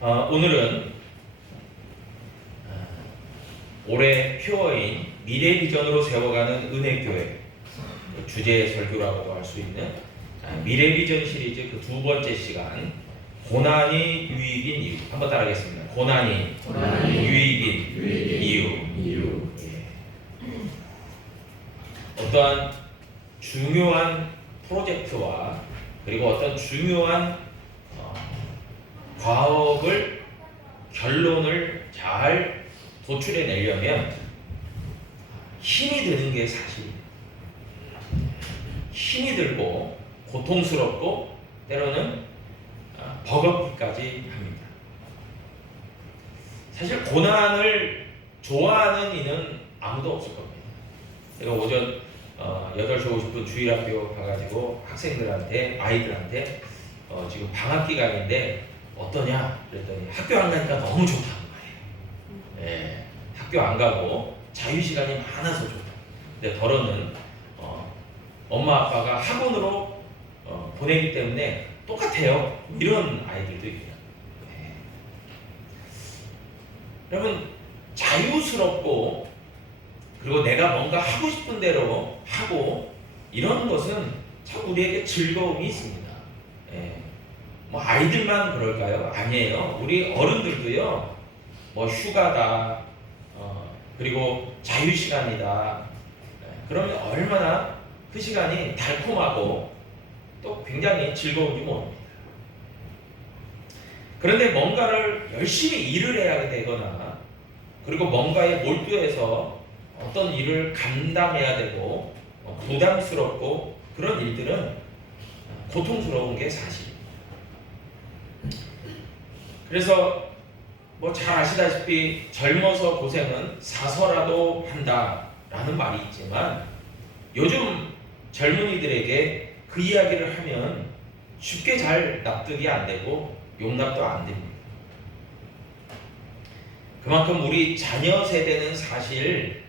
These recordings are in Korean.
어, 오늘은 어, 올해 표어인 미래 비전으로 세워가는 은혜교회 그 주제 설교라고 할 수 있는 아, 미래 비전 시리즈 그 두 번째 시간 고난이 유익인 이유 한번 따라하겠습니다. 고난이, 고난이 유익인, 유익인 이유. 이유 예. 어떠한 중요한 프로젝트와 그리고 어떤 중요한 어, 과업을 결론을 잘 도출해 내려면 힘이 드는 게 사실이에요. 힘이 들고 고통스럽고 때로는 아, 버겁기까지 합니다. 사실 고난을 좋아하는 이는 아무도 없을 겁니다. 제가 오전 어, 8시 50분 주일학교 가가지고 학생들한테 아이들한테 어, 지금 방학 기간인데 어떠냐 그랬더니 학교 안 가니까 너무 좋다는 말이에요. 예, 학교 안 가고 자유 시간이 많아서 좋다. 근데 덜어는 어, 엄마 아빠가 학원으로 어, 보내기 때문에 똑같아요. 이런 아이들도 있고요. 예. 여러분 자유스럽고 그리고 내가 뭔가 하고 싶은 대로 하고 이런 것은 참 우리에게 즐거움이 있습니다. 예. 뭐 아이들만 그럴까요? 아니에요. 우리 어른들도요. 뭐 휴가다, 어, 그리고 자유 시간이다. 예. 그러면 얼마나 그 시간이 달콤하고 또 굉장히 즐거운지 모릅니다. 그런데 뭔가를 열심히 일을 해야 되거나 그리고 뭔가에 몰두해서 어떤 일을 감당해야 되고 어, 부담스럽고 그런 일들은 고통스러운 게 사실입니다. 그래서 뭐 잘 아시다시피 젊어서 고생은 사서라도 한다라는 말이 있지만 요즘 젊은이들에게 그 이야기를 하면 쉽게 잘 납득이 안 되고 용납도 안 됩니다. 그만큼 우리 자녀 세대는 사실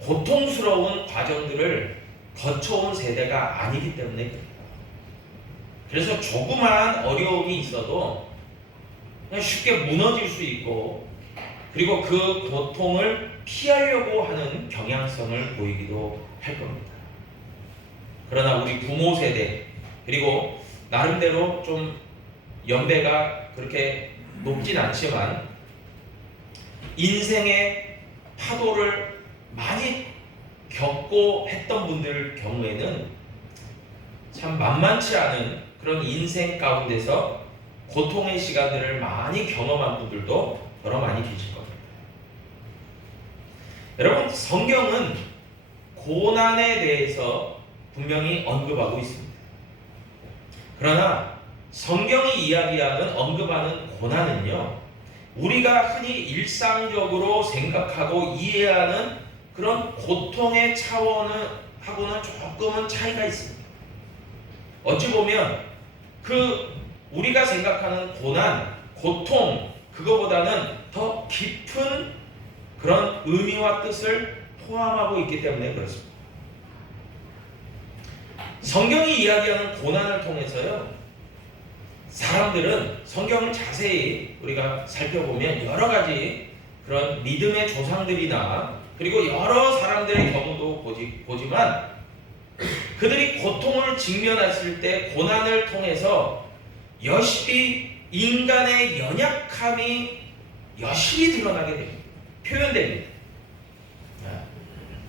고통스러운 과정들을 거쳐온 세대가 아니기 때문에. 그래서 조그마한 어려움이 있어도 그냥 쉽게 무너질 수 있고 그리고 그 고통을 피하려고 하는 경향성을 보이기도 할 겁니다. 그러나 우리 부모 세대 그리고 나름대로 좀 연배가 그렇게 높진 않지만 인생의 파도를 많이 겪고 했던 분들 경우에는 참 만만치 않은 그런 인생 가운데서 고통의 시간들을 많이 경험한 분들도 여러 많이 계실 겁니다. 여러분 성경은 고난에 대해서 분명히 언급하고 있습니다. 그러나 성경이 이야기하는 언급하는 고난은요, 우리가 흔히 일상적으로 생각하고 이해하는 그런 고통의 차원을 하고는 조금은 차이가 있습니다. 어찌 보면 그 우리가 생각하는 고난, 고통 그거보다는 더 깊은 그런 의미와 뜻을 포함하고 있기 때문에 그렇습니다. 성경이 이야기하는 고난을 통해서요. 사람들은 성경을 자세히 우리가 살펴보면 여러 가지 그런 믿음의 조상들이나 그리고 여러 사람들의 경우도 보지, 보지만 그들이 고통을 직면했을 때 고난을 통해서 여실히 인간의 연약함이 여실히 드러나게 됩니다. 표현됩니다. 아,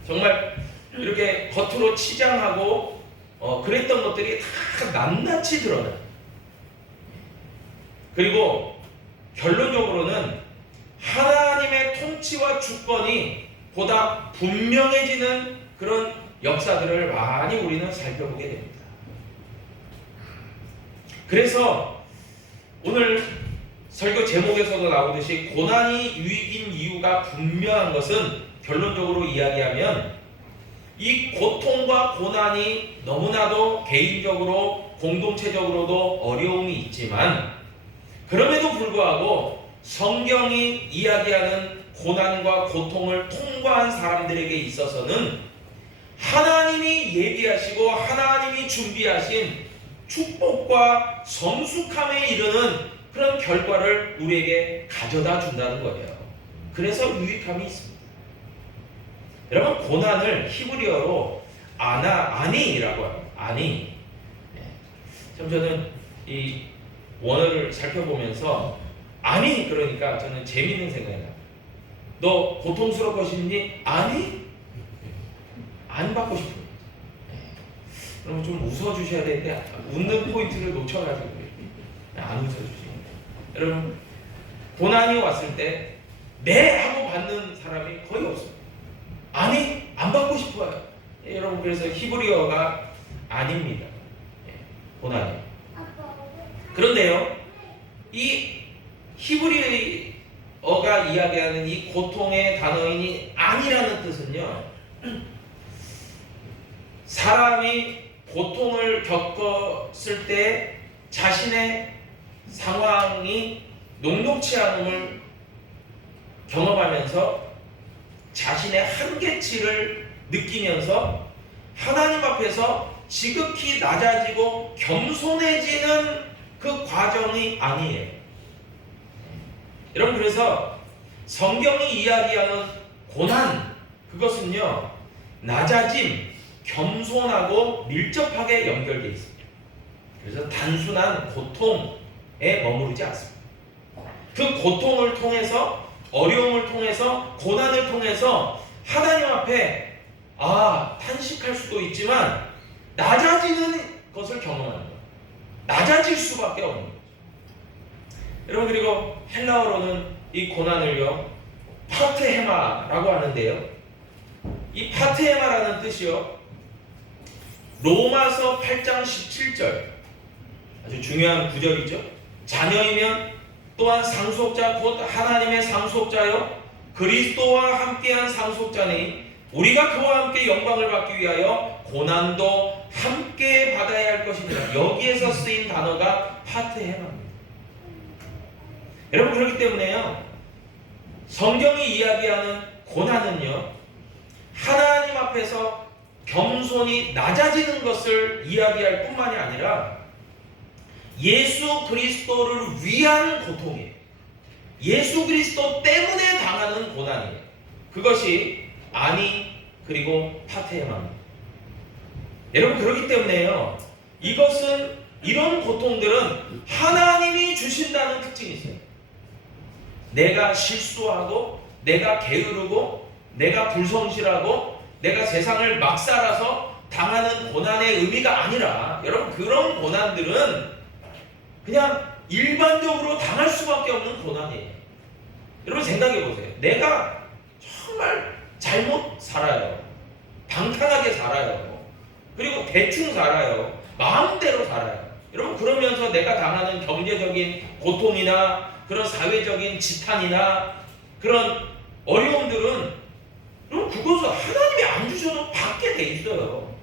정말 이렇게 겉으로 치장하고 어, 그랬던 것들이 다 낱낱이 드러나요. 그리고 결론적으로는 하나님의 통치와 주권이 보다 분명해지는 그런 역사들을 많이 우리는 살펴보게 됩니다. 그래서 오늘 설교 제목에서도 나오듯이 고난이 유익인 이유가 분명한 것은 결론적으로 이야기하면 이 고통과 고난이 너무나도 개인적으로 공동체적으로도 어려움이 있지만 그럼에도 불구하고 성경이 이야기하는 고난과 고통을 통과한 사람들에게 있어서는 하나님이 예비하시고 하나님이 준비하신 축복과 성숙함에 이르는 그런 결과를 우리에게 가져다 준다는 거예요. 그래서 유익함이 있습니다. 여러분 고난을 히브리어로 아나 아니라고 합니다. 아니. 네. 참 저는 이 원어를 살펴보면서 아니 그러니까 저는 재밌는 생각이 나요. 너 고통스럽고 싶니? 아니. 안 받고 싶어. 네. 그러면 좀 웃어주셔야 되는데 웃는 포인트를 놓쳐가지고 안 웃어주십니다. 여러분 고난이 왔을 때 네 하고 받는 사람이 거의 없어요. 아니 안 받고 싶어요. 예, 여러분 그래서 히브리어가 아닙니다. 예, 고난이. 그런데요, 이 히브리어가 이야기하는 이 고통의 단어인이 아니라는 뜻은요, 사람이 고통을 겪었을 때 자신의 상황이 녹록치 않음을 경험하면서 자신의 한계치를 느끼면서 하나님 앞에서 지극히 낮아지고 겸손해지는 그 과정이 아니에요. 여러분 그래서 성경이 이야기하는 고난 그것은요 낮아짐, 겸손하고 밀접하게 연결되어 있습니다. 그래서 단순한 고통에 머무르지 않습니다. 그 고통을 통해서 어려움을 통해서 고난을 통해서 하나님 앞에 아 탄식할 수도 있지만 낮아지는 것을 경험하는 거예요. 낮아질 수밖에 없는 거죠. 여러분 그리고 헬라어로는 이 고난을요 파트헤마라고 하는데요. 이 파트헤마라는 뜻이요 로마서 8장 17절. 아주 중요한 구절이죠. 자녀이면 또한 상속자 곧 하나님의 상속자요. 그리스도와 함께한 상속자니 우리가 그와 함께 영광을 받기 위하여 고난도 함께 받아야 할 것이니라. 여기에서 쓰인 단어가 파트헤마입니다. 여러분 그렇기 때문에요. 성경이 이야기하는 고난은요. 하나님 앞에서 겸손히 낮아지는 것을 이야기할 뿐만이 아니라 예수 그리스도를 위한 고통이에요. 예수 그리스도 때문에 당하는 고난이에요. 그것이 아니 그리고 파테마입니다. 여러분 그렇기 때문에요. 이것은 이런 고통들은 하나님이 주신다는 특징이 있어요. 내가 실수하고 내가 게으르고 내가 불성실하고 내가 세상을 막 살아서 당하는 고난의 의미가 아니라 여러분 그런 고난들은 그냥 일반적으로 당할 수밖에 없는 고난이에요. 여러분 생각해 보세요. 내가 정말 잘못 살아요. 방탕하게 살아요. 그리고 대충 살아요. 마음대로 살아요. 여러분 그러면서 내가 당하는 경제적인 고통이나 그런 사회적인 지탄이나 그런 어려움들은 그것을 하나님이 안 주셔도 받게 돼 있어요.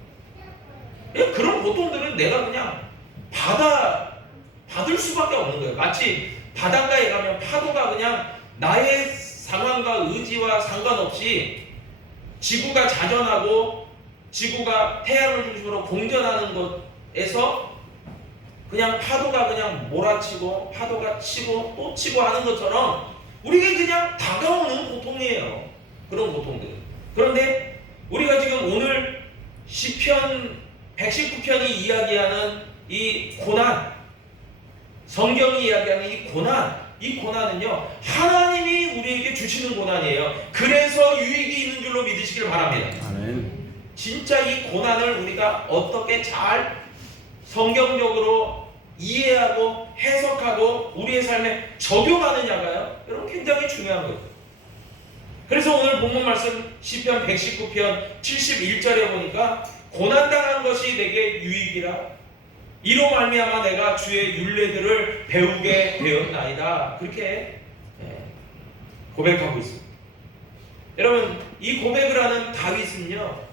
예, 그런 고통들은 내가 그냥 받아 받을 수밖에 없는 거예요. 마치 바닷가에 가면 파도가 그냥 나의 상황과 의지와 상관없이 지구가 자전하고 지구가 태양을 중심으로 공전하는 것에서 그냥 파도가 그냥 몰아치고 파도가 치고 또 치고 하는 것처럼 우리에게 그냥 다가오는 고통이에요. 그런 고통들. 그런데 우리가 지금 오늘 시편 119편이 이야기하는 이 고난 성경이 이야기하는 이 고난, 이 고난은요, 하나님이 우리에게 주시는 고난이에요. 그래서 유익이 있는 줄로 믿으시길 바랍니다. 아멘. 진짜 이 고난을 우리가 어떻게 잘 성경적으로 이해하고 해석하고 우리의 삶에 적용하느냐가요. 여러분 굉장히 중요한 거예요. 그래서 오늘 본문 말씀 시편 119편 71절에 보니까 고난 당한 것이 내게 유익이라 이로 말미암아 내가 주의 윤례들을 배우게 되었나이다. 그렇게 예, 고백하고 있습니다. 여러분 이 고백을 하는 다윗은요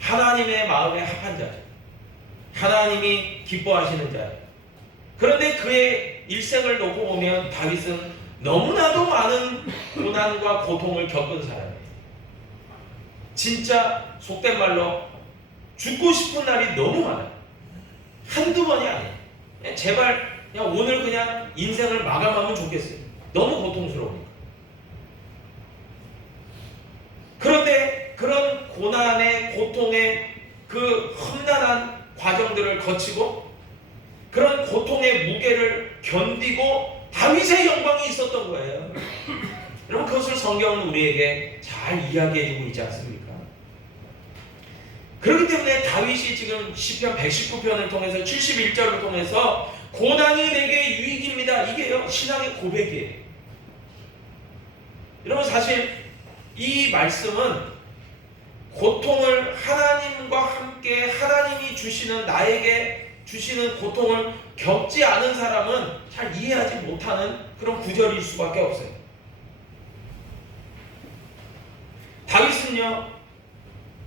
하나님의 마음에 합한 자죠. 하나님이 기뻐하시는 자예요. 그런데 그의 일생을 놓고 보면 다윗은 너무나도 많은 고난과 고통을 겪은 사람이에요. 진짜 속된 말로 죽고 싶은 날이 너무 많아요. 한두 번이 아니에요. 제발 그냥 오늘 그냥 인생을 마감하면 좋겠어요. 너무 고통스러우니까. 그런데 그런 고난의 고통의 그 험난한 과정들을 거치고 그런 고통의 무게를 견디고 다윗의 영광이 있었던 거예요. 여러분 그것을 성경은 우리에게 잘 이야기해주고 있지 않습니까? 그렇기 때문에 다윗이 지금 시편 119편을 통해서 71절을 통해서 고난이 내게 유익입니다. 이게요 신앙의 고백이에요. 여러분 사실 이 말씀은 고통을 하나님과 함께 하나님이 주시는 나에게 주시는 고통을 겪지 않은 사람은 잘 이해하지 못하는 그런 구절일 수밖에 없어요. 다윗은요,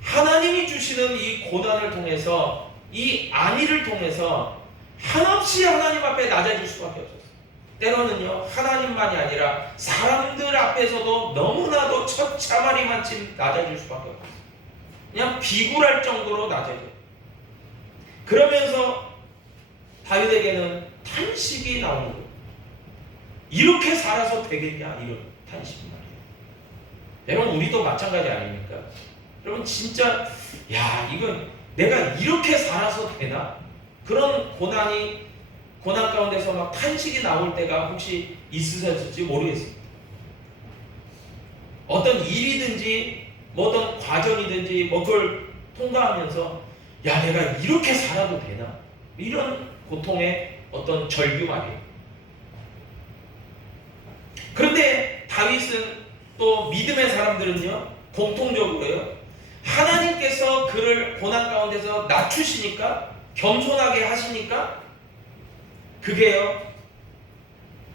하나님이 주시는 이 고난을 통해서 이 안위를 통해서 한없이 하나님 앞에 낮아질 수밖에 없었어요. 때로는요, 하나님만이 아니라 사람들 앞에서도 너무나도 처참하리만치 낮아질 수밖에 없어요. 그냥 비굴할 정도로 낮아져요. 그러면서 다윗에게는 탄식이 나오는 거예요. 이렇게 살아서 되겠냐 이런 탄식이 말이에요. 여러분 우리도 마찬가지 아닙니까? 여러분 진짜 야 이건 내가 이렇게 살아서 되나? 그런 고난이 고난 가운데서 막 탄식이 나올 때가 혹시 있으셨을지 모르겠습니다. 어떤 일이든지 뭐 어떤 과정이든지 뭐 그걸 통과하면서 야 내가 이렇게 살아도 되나? 이런 고통의 어떤 절규 말이에요. 그런데 다윗은 또 믿음의 사람들은요 공통적으로요 하나님께서 그를 고난 가운데서 낮추시니까 겸손하게 하시니까 그게요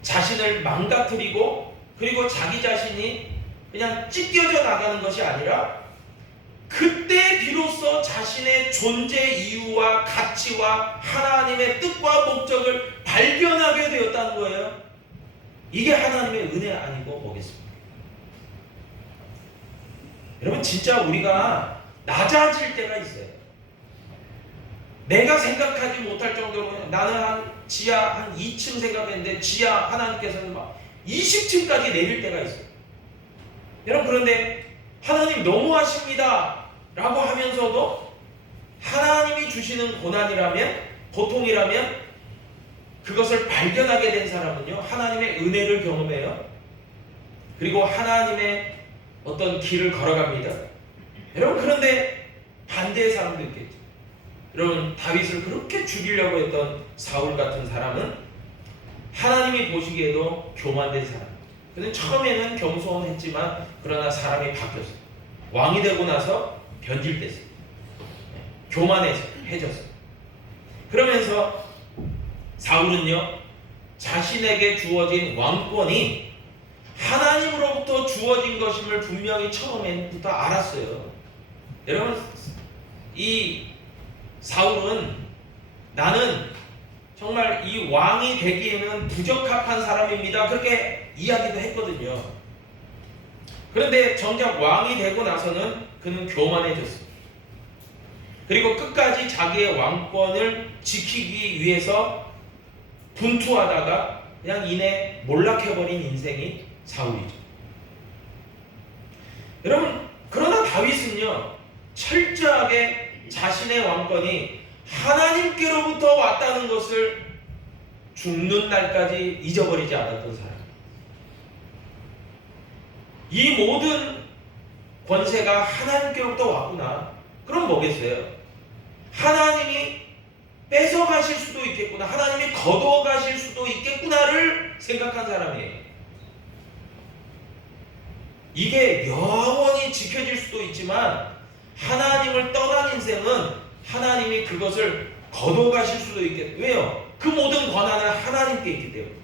자신을 망가뜨리고 그리고 자기 자신이 그냥 찢겨져 나가는 것이 아니라 그때 비로소 자신의 존재 이유와 가치와 하나님의 뜻과 목적을 발견하게 되었다는 거예요. 이게 하나님의 은혜 아니고 뭐겠습니까? 여러분 진짜 우리가 낮아질 때가 있어요. 내가 생각하지 못할 정도로 나는 한 지하 한 2층 생각했는데 지하 하나님께서는 막 20층까지 내릴 때가 있어요. 여러분 그런데 하나님 너무하십니다 라고 하면서도 하나님이 주시는 고난이라면 고통이라면 그것을 발견하게 된 사람은요 하나님의 은혜를 경험해요 그리고 하나님의 어떤 길을 걸어갑니다 여러분 그런데 반대의 사람도 있겠죠 여러분 다윗을 그렇게 죽이려고 했던 사울 같은 사람은 하나님이 보시기에도 교만된 사람 근데 처음에는 겸손했지만 그러나 사람이 바뀌었어요. 왕이 되고 나서 변질됐어요. 교만해서 해졌어요. 그러면서 사울은요 자신에게 주어진 왕권이 하나님으로부터 주어진 것임을 분명히 처음에부터 알았어요. 여러분 이 사울은 나는 정말 이 왕이 되기에는 부적합한 사람입니다. 그렇게 이야기도 했거든요. 그런데 정작 왕이 되고 나서는 그는 교만해졌습니다. 그리고 끝까지 자기의 왕권을 지키기 위해서 분투하다가 그냥 이내 몰락해버린 인생이 사울이죠. 여러분, 그러나 다윗은요, 철저하게 자신의 왕권이 하나님께로부터 왔다는 것을 죽는 날까지 잊어버리지 않았던 사람. 이 모든 권세가 하나님께로부터 왔구나. 그럼 뭐겠어요? 하나님이 뺏어가실 수도 있겠구나. 하나님이 거둬가실 수도 있겠구나를 생각한 사람이에요. 이게 영원히 지켜질 수도 있지만 하나님을 떠난 인생은 하나님이 그것을 거둬가실 수도 있겠. 왜요? 그 모든 권한은 하나님께 있기 때문에.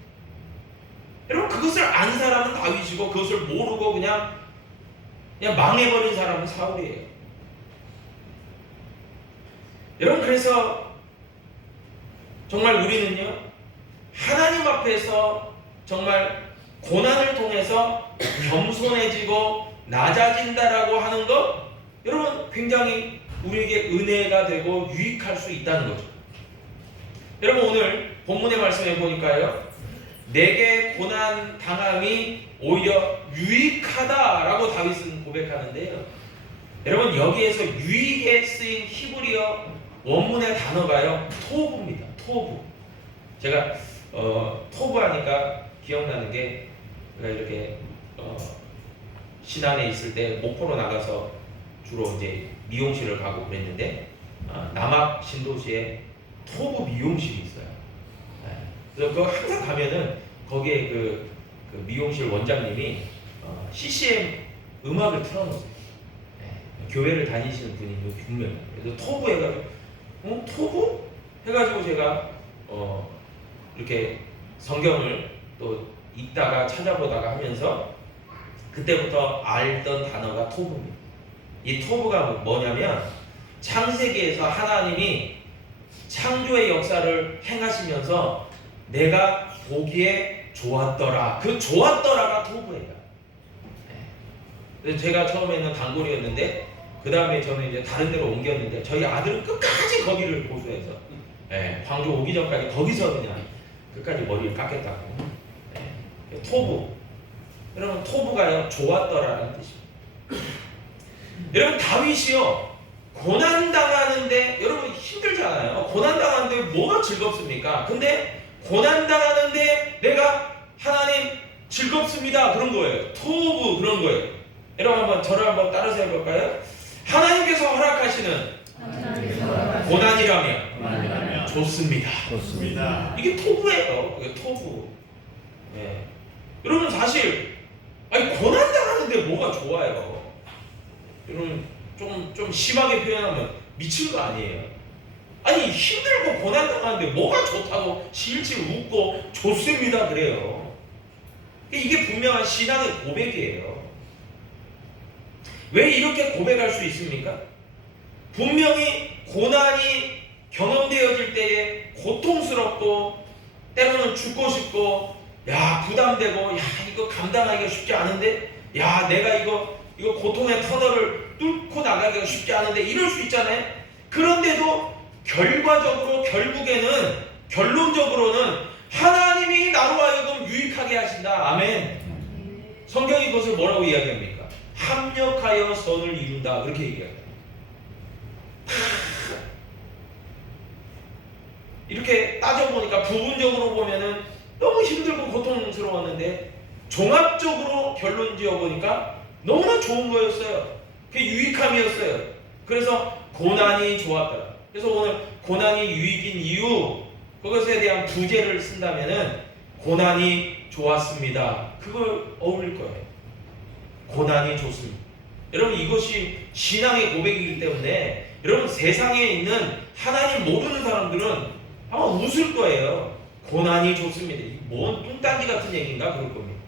여러분 그것을 안 사람은 다윗이고 그것을 모르고 그냥 그냥 망해버린 사람은 사울이에요. 여러분 그래서 정말 우리는요 하나님 앞에서 정말 고난을 통해서 겸손해지고 낮아진다라고 하는 것 여러분 굉장히 우리에게 은혜가 되고 유익할 수 있다는 거죠. 여러분 오늘 본문의 말씀에 보니까요. 내게 고난 당함이 오히려 유익하다라고 다윗은 고백하는데요. 여러분 여기에서 유익에 쓰인 히브리어 원문의 단어가요 토부입니다. 토부. 제가 어, 토부 하니까 기억나는 게 제가 이렇게 어, 신안에 있을 때 목포로 나가서 주로 이제 미용실을 가고 그랬는데 아, 남학 신도시에 토부 미용실이 있어요. 네. 그래서 그거 항상 가면은 거기에 그, 그 미용실 원장님이 어, CCM 음악을 틀어놓으세요. 네. 교회를 다니시는 분이 분명해요. 그래서 토부 해가지고 어 토부 해가지고 제가 어 이렇게 성경을 또 읽다가 찾아보다가 하면서 그때부터 알던 단어가 토부입니다. 이 토부가 뭐냐면 창세기에서 하나님이 창조의 역사를 행하시면서 내가 보기에 좋았더라. 그 좋았더라가 토부예요. 제가 처음에는 단골이었는데 그 다음에 저는 이제 다른 데로 옮겼는데 저희 아들은 끝까지 거기를 고수해서 예, 광주 오기 전까지 거기서 그냥 끝까지 머리를 깎겠다고 예, 토부 여러분 토부가요 좋았더라는 뜻입니다 여러분 다윗이요 고난 당하는데 여러분 힘들잖아요 고난 당하는데 뭐가 즐겁습니까 근데 고난 당하는데 내가 하나님 즐겁습니다 그런 거예요 토부 그런 거예요 여러분 한번 저를 한번 따라서 해볼까요 하나님께서 허락하시는 고난이라면 고난이라면 좋습니다. 좋습니다. 이게 토부예요. 이게 토부. 예. 여러분 사실 아니 고난 당하는데 뭐가 좋아요? 여러분 좀 좀 심하게 표현하면 미친 거 아니에요? 아니 힘들고 고난 당하는데 뭐가 좋다고 실질 웃고 좋습니다 그래요. 이게 분명한 신앙의 고백이에요. 왜 이렇게 고백할 수 있습니까? 분명히 고난이 경험되어질 때에 고통스럽고 때로는 죽고 싶고 야 부담되고 야 이거 감당하기가 쉽지 않은데 야 내가 이거 이거 고통의 터널을 뚫고 나가기가 쉽지 않은데 이럴 수 있잖아요. 그런데도 결과적으로 결국에는 결론적으로는 하나님이 나로 하여금 유익하게 하신다. 아멘. 성경이 그것을 뭐라고 이야기합니까? 합력하여 선을 이룬다. 그렇게 얘기합니다. 이렇게 따져보니까 부분적으로 보면은 너무 힘들고 고통스러웠는데 종합적으로 결론 지어보니까 너무나 좋은 거였어요. 그게 유익함이었어요. 그래서 고난이 좋았다. 그래서 오늘 고난이 유익인 이유 그것에 대한 부제를 쓴다면은 고난이 좋았습니다. 그걸 어울릴 거예요. 고난이 좋습니다. 여러분 이것이 신앙의 고백이기 때문에 여러분 세상에 있는 하나님 모르는 사람들은 아마 웃을 거예요. 고난이 좋습니다. 뭔 뚱딴지 같은 얘기인가 그럴 겁니다.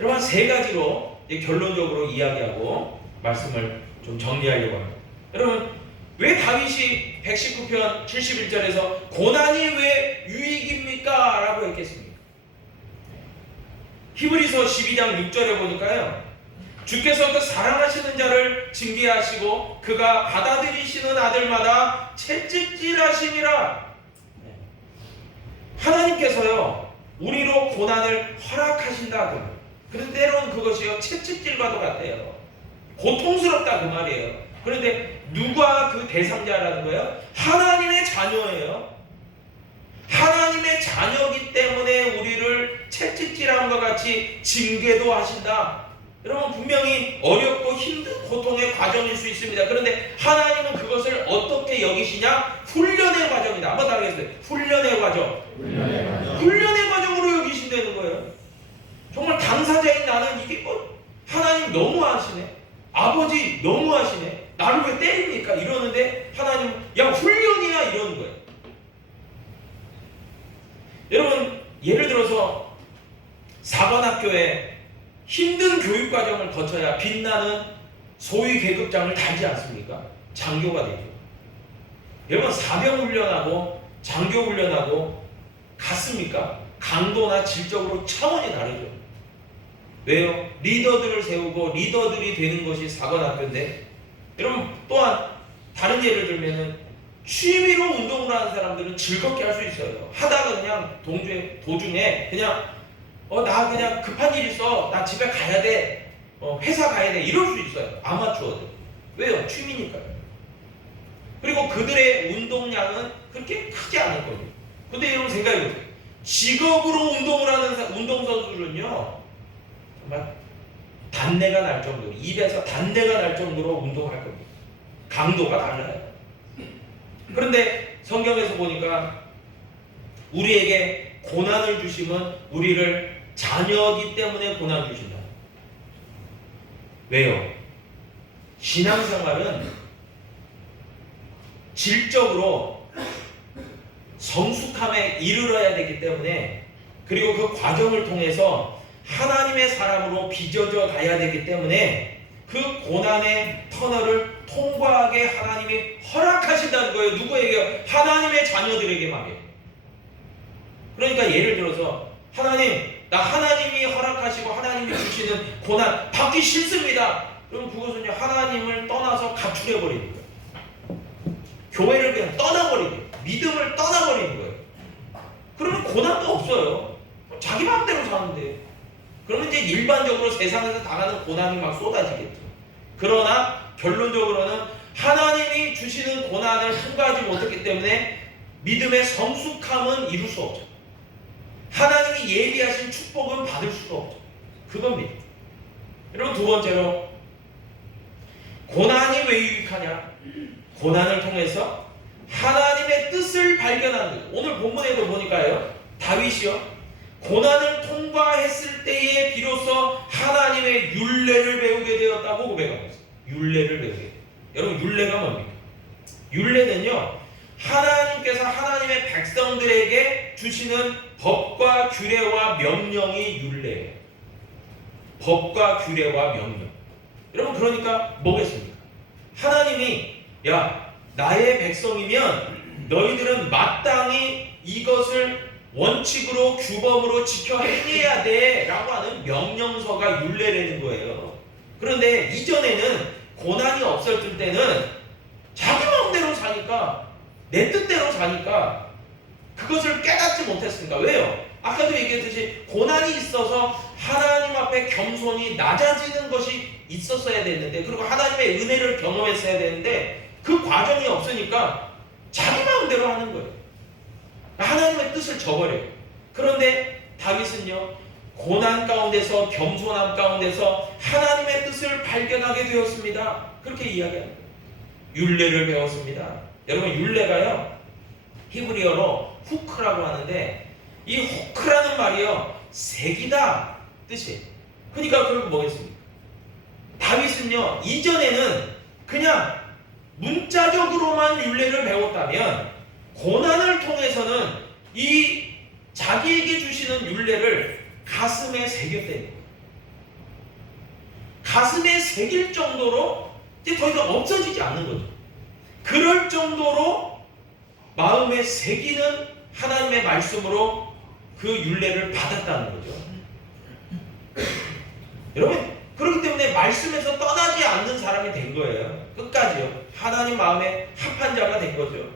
여러분 한세 가지로 결론적으로 이야기하고 말씀을 좀 정리하려고 합니다. 여러분 왜 다윗이 119편 71절에서 고난이 왜 유익입니까? 라고 했겠습니까? 히브리서 12장 6절에 보니까요. 주께서 그 사랑하시는 자를 징계하시고 그가 받아들이시는 아들마다 채찍질하심이라. 하나님께서요 우리로 고난을 허락하신다. 그런데 때로는 그것이요 채찍질과도 같아요. 고통스럽다 그 말이에요. 그런데 누가 그 대상자라는 거예요? 하나님의 자녀예요. 하나님의 자녀기 때문에 우리를 채찍질함과 같이 징계도 하신다. 여러분 분명히 어렵고 힘든 고통의 과정일 수 있습니다. 그런데 하나님은 그것을 어떻게 여기시냐? 훈련의 과정이다. 한번 다르겠어요. 훈련의 과정. 훈련의 과정. 훈련의 과정으로 여기신다는 거예요. 정말 당사자인 나는 이게 뭐 하나님 너무 하시네. 아버지 너무 하시네. 나를 왜 때립니까? 이러는데 하나님 야 훈련이야 이러는 거예요. 여러분 예를 들어서 사관학교에 힘든 교육 과정을 거쳐야 빛나는 소위 계급장을 달지 않습니까? 장교가 되죠. 여러분 사병 훈련하고 장교 훈련하고 같습니까? 강도나 질적으로 차원이 다르죠. 왜요? 리더들을 세우고 리더들이 되는 것이 사관학교인데 여러분 또한 다른 예를 들면은 취미로 운동을 하는 사람들은 즐겁게 할 수 있어요. 하다가 그냥 동중에, 도중에 그냥 어 나 그냥 급한 일 있어. 나 집에 가야 돼. 어, 회사 가야 돼. 이럴 수 있어요. 아마추어들. 왜요? 취미니까요. 그리고 그들의 운동량은 그렇게 크지 않을 겁니다 근데 여러분 생각해보세요. 직업으로 운동을 하는 사- 운동선수들은요 정말 단내가 날 정도로 입에서 단내가 날 정도로 운동할 겁니다. 강도가 달라요. 그런데 성경에서 보니까 우리에게 고난을 주심은 우리를 자녀이기 때문에 고난 주신다. 왜요? 신앙생활은 질적으로 성숙함에 이르러야 되기 때문에 그리고 그 과정을 통해서 하나님의 사람으로 빚어져 가야 되기 때문에 그 고난의 터널을 통과하게 하나님이 허락하신다는 거예요. 누구에게? 하나님의 자녀들에게 말이에요. 그러니까 예를 들어서 하나님, 나 하나님이 허락하시고 하나님이 주시는 고난 받기 싫습니다. 그럼 그것은요 하나님을 떠나서 가출해 버리는 거예요. 교회를 그냥 떠나버리는 거예요. 믿음을 떠나버리는 거예요. 그러면 고난도 없어요. 자기 마음대로 사는데. 그러면 이제 일반적으로 세상에서 당하는 고난이 막 쏟아지겠죠. 그러나 결론적으로는 하나님이 주시는 고난을 통과하지 못했기 때문에 믿음의 성숙함은 이룰 수 없죠. 하나님이 예비하신 축복은 받을 수가 없죠. 그겁니다. 여러분 두 번째로 고난이 왜 유익하냐? 고난을 통해서 하나님의 뜻을 발견하는 거죠. 오늘 본문에도 보니까요. 다윗이요. 고난을 통과했을 때에 비로소 하나님의 율례를 배우게 되었다고 고백하고 있어요. 율례를 배우게. 여러분 율례가 뭡니까? 율례는요. 하나님께서 하나님의 백성들에게 주시는 법과 규례와 명령이 율례예요. 법과 규례와 명령. 여러분 그러니까 뭐겠습니까? 하나님이 야 나의 백성이면 너희들은 마땅히 이것을 원칙으로 규범으로 지켜 행해야 돼라고 하는 명령서가 율례라는 거예요. 그런데 이전에는 고난이 없었을 때는 자기 마음대로 사니까 내 뜻대로 사니까 그것을 깨닫지 못했습니다. 왜요? 아까도 얘기했듯이 고난이 있어서 하나님 앞에 겸손히 낮아지는 것이 있었어야 됐는데 그리고 하나님의 은혜를 경험했어야 되는데 그 과정이 없으니까 자기 마음대로 하는 거예요. 하나님의 뜻을 저버려요. 그런데 다윗은요 고난 가운데서 겸손함 가운데서 하나님의 뜻을 발견하게 되었습니다. 그렇게 이야기합니다. 율례를 배웠습니다. 여러분 율례가요 히브리어로 후크라고 하는데 이 후크라는 말이요 색이다 뜻이. 그러니까 그럼 뭐겠습니까? 다윗은요 이전에는 그냥 문자적으로만 율례를 배웠다면 고난을 통해서는 이 자기에게 주시는 율례를 가슴에 거예요. 가슴에 새길 정도로 이제 더 이상 없어지지 않는 거죠. 그럴 정도로 마음에 새기는 하나님의 말씀으로 그 율례를 받았다는 거죠. 여러분 그렇기 때문에 말씀에서 떠나지 않는 사람이 된 거예요. 끝까지요. 하나님 마음에 합한 자가 된 거죠.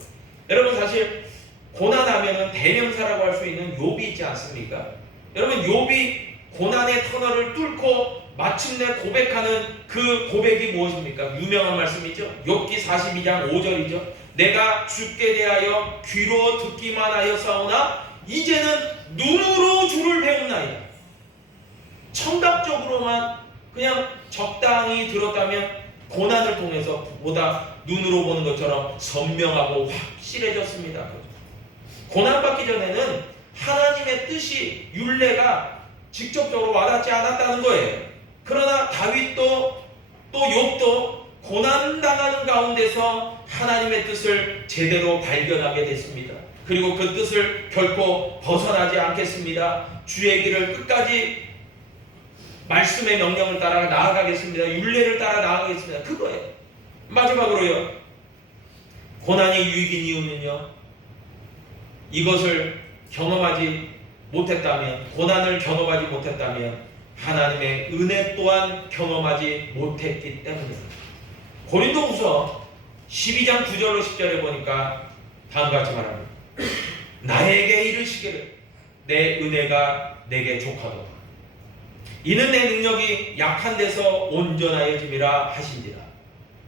여러분 사실 고난하면은 대명사라고 할 수 있는 욥이 있지 않습니까? 여러분 욥이 고난의 터널을 뚫고 마침내 고백하는 그 고백이 무엇입니까? 유명한 말씀이죠. 욥기 42장 5절이죠. 내가 죽게 대하여 귀로 듣기만 하였사오나 이제는 눈으로 주를 배웠나이다. 청각적으로만 그냥 적당히 들었다면 고난을 통해서 보다 눈으로 보는 것처럼 선명하고 확실해졌습니다. 고난받기 전에는 하나님의 뜻이 율례가 직접적으로 와닿지 않았다는 거예요. 그러나 다윗도 또 욥도 고난 당하는 가운데서 하나님의 뜻을 제대로 발견하게 됐습니다. 그리고 그 뜻을 결코 벗어나지 않겠습니다. 주의 길을 끝까지 말씀의 명령을 따라 나아가겠습니다. 윤례를 따라 나아가겠습니다. 그거예요. 마지막으로요. 고난이 유익인 이유는요. 이것을 경험하지 못했다면, 고난을 경험하지 못했다면 하나님의 은혜 또한 경험하지 못했기 때문입니다. 고린도후서 12장 9절로 10절에 보니까 다음과 같이 말합니다. 나에게 이르시기를 내 은혜가 내게 족하도다. 이는 내 능력이 약한 데서 온전하여짐이라 하신지라.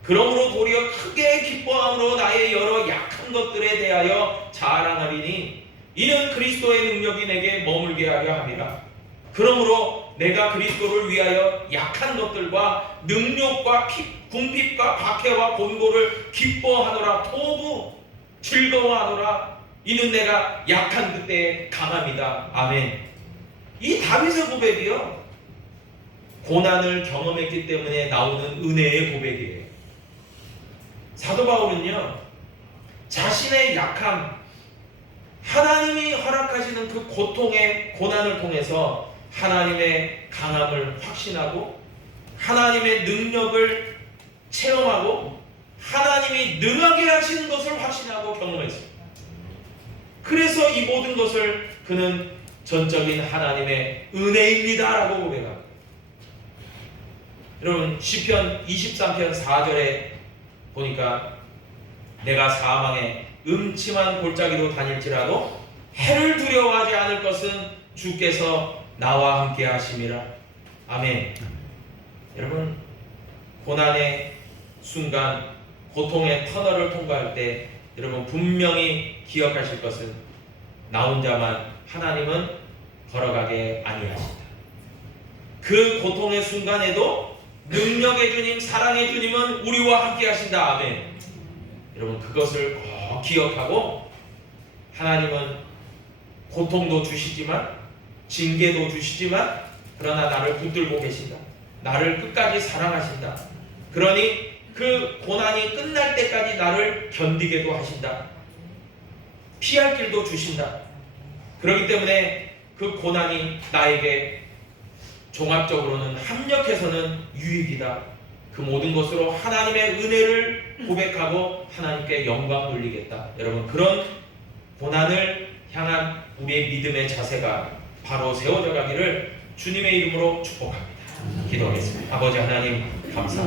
그러므로 도리어 크게 기뻐함으로 나의 여러 약한 것들에 대하여 자랑하리니 이는 그리스도의 능력이 내게 머물게 하려 함이라. 그러므로 내가 그리스도를 위하여 약한 것들과 능력과 피, 궁핍과 박해와 곤고를 기뻐하노라 토부 즐거워하노라. 이는 내가 약한 그때의 강함이다. 아멘. 이 다윗의 고백이요. 고난을 경험했기 때문에 나오는 은혜의 고백이에요. 사도 바울은요 자신의 약함 하나님이 허락하시는 그 고통의 고난을 통해서 하나님의 강함을 확신하고 하나님의 능력을 체험하고 하나님이 능하게 하시는 것을 확신하고 경험했습니다. 그래서 이 모든 것을 그는 전적인 하나님의 은혜입니다라고 고백합니다. 여러분 시편 23편 4절에 보니까 내가 사망의 음침한 골짜기로 다닐지라도 해를 두려워하지 않을 것은 주께서 나와 함께 하심이라. 아멘. 여러분 고난의 순간 고통의 터널을 통과할 때 여러분 분명히 기억하실 것은 나 혼자만 하나님은 걸어가게 아니하신다. 그 고통의 순간에도 능력의 주님, 사랑의 주님은 우리와 함께 하신다. 아멘. 여러분 그것을 꼭 기억하고 하나님은 고통도 주시지만 징계도 주시지만 그러나 나를 붙들고 계신다. 나를 끝까지 사랑하신다. 그러니 그 고난이 끝날 때까지 나를 견디게도 하신다. 피할 길도 주신다. 그렇기 때문에 그 고난이 나에게 종합적으로는 합력해서는 유익이다. 그 모든 것으로 하나님의 은혜를 고백하고 하나님께 영광 돌리겠다. 여러분 그런 고난을 향한 우리의 믿음의 자세가 바로 세워져 가기를 주님의 이름으로 축복합니다. 기도하겠습니다. 아버지 하나님 감사합니다.